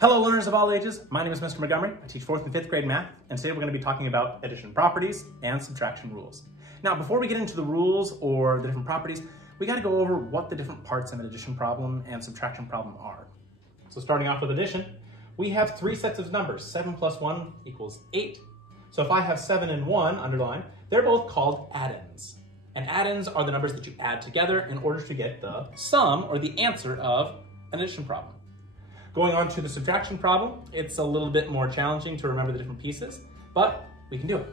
Hello learners of all ages, my name is Mr. Montgomery. I teach 4th and 5th grade math, and today we're going to be talking about addition properties and subtraction rules. Now, before we get into the rules or the different properties, we got to go over what the different parts of an addition problem and subtraction problem are. So starting off with addition, we have three sets of numbers. 7 plus 1 equals 8. So if I have 7 and 1 underlined, they're both called addends. And addends are the numbers that you add together in order to get the sum or the answer of an addition problem. Going on to the subtraction problem, it's a little bit more challenging to remember the different pieces, but we can do it.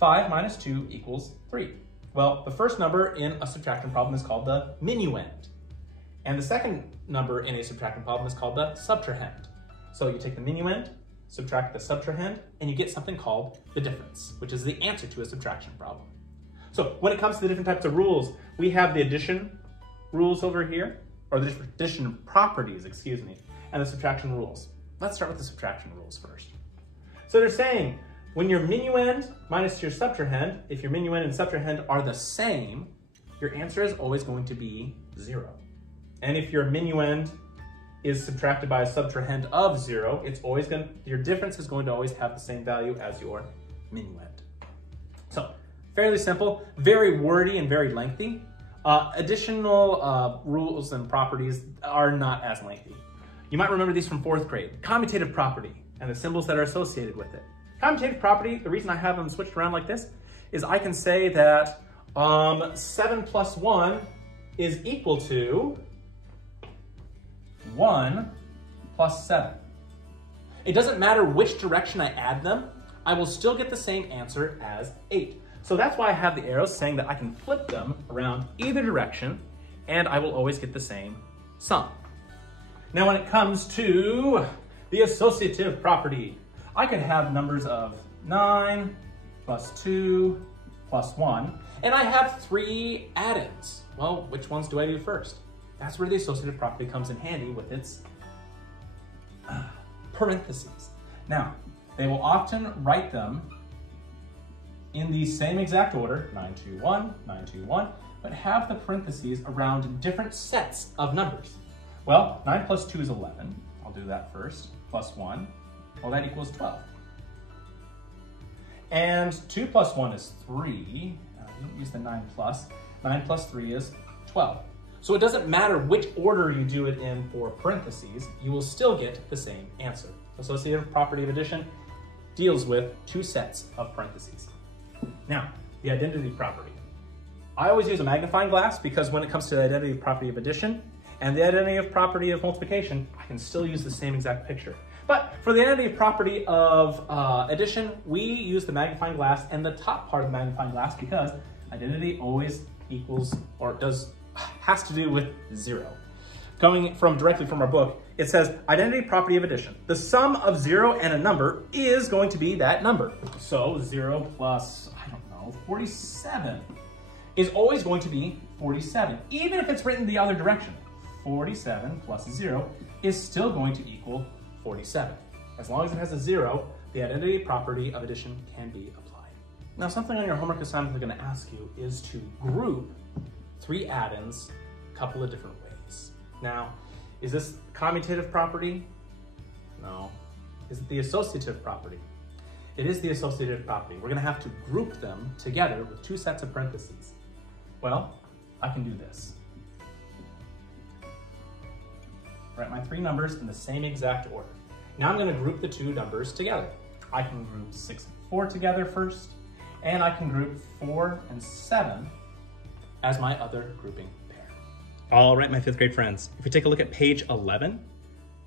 5 minus 2 equals 3. Well, the first number in a subtraction problem is called the minuend. And the second number in a subtraction problem is called the subtrahend. So you take the minuend, subtract the subtrahend, and you get something called the difference, which is the answer to a subtraction problem. So when it comes to the different types of rules, we have the addition rules over here, or the addition properties, excuse me, and the subtraction rules. Let's start with the subtraction rules first. So they're saying when your minuend minus your subtrahend, if your minuend and subtrahend are the same, your answer is always going to be 0. And if your minuend is subtracted by a subtrahend of 0, it's always your difference is going to always have the same value as your minuend. So fairly simple, very wordy and very lengthy. Additional rules and properties are not as lengthy. You might remember these from 4th grade. Commutative property and the symbols that are associated with it. Commutative property, the reason I have them switched around like this is I can say that 7 plus 1 is equal to 1 plus 7. It doesn't matter which direction I add them, I will still get the same answer as 8. So that's why I have the arrows saying that I can flip them around either direction and I will always get the same sum. Now when it comes to the associative property, I could have numbers of 9 plus 2 plus 1, and I have 3 addends. Well, which ones do I do first? That's where the associative property comes in handy with its parentheses. Now, they will often write them in the same exact order, 9, 2, 1, 9, 2, 1, but have the parentheses around different sets of numbers. Well, 9 plus 2 is 11. I'll do that first. Plus 1. Well, that equals 12. And 2 plus 1 is 3. You don't use the 9 plus. 9 plus 3 is 12. So it doesn't matter which order you do it in for parentheses, you will still get the same answer. Associative property of addition deals with 2 sets of parentheses. Now, the identity property. I always use a magnifying glass because when it comes to the identity property of addition and the identity property of multiplication, I can still use the same exact picture. But for the identity property of addition, we use the magnifying glass and the top part of the magnifying glass because identity always equals or has to do with 0. Coming directly from our book, it says identity property of addition. The sum of 0 and a number is going to be that number. So 0 plus, 47 is always going to be 47, even if it's written the other direction. 47 plus 0 is still going to equal 47. As long as it has a 0, the identity property of addition can be applied. Now, something on your homework assignment they're going to ask you is to group 3 addends a couple of different ways. Now, is this commutative property? No. Is it the associative property? It is the associative property. We're going to have to group them together with 2 sets of parentheses. Well, I can do this. Write my 3 numbers in the same exact order. Now I'm going to group the 2 numbers together. I can group 6 and 4 together first, and I can group 4 and 7 as my other grouping pair. All right, my 5th grade friends, if we take a look at page 11,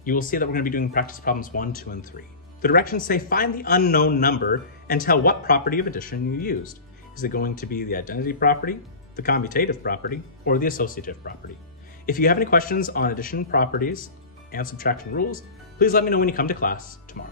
you will see that we're going to be doing practice problems 1, 2, and 3. The directions say find the unknown number and tell what property of addition you used. Is it going to be the identity property, the commutative property, or the associative property? If you have any questions on addition properties and subtraction rules, please let me know when you come to class tomorrow.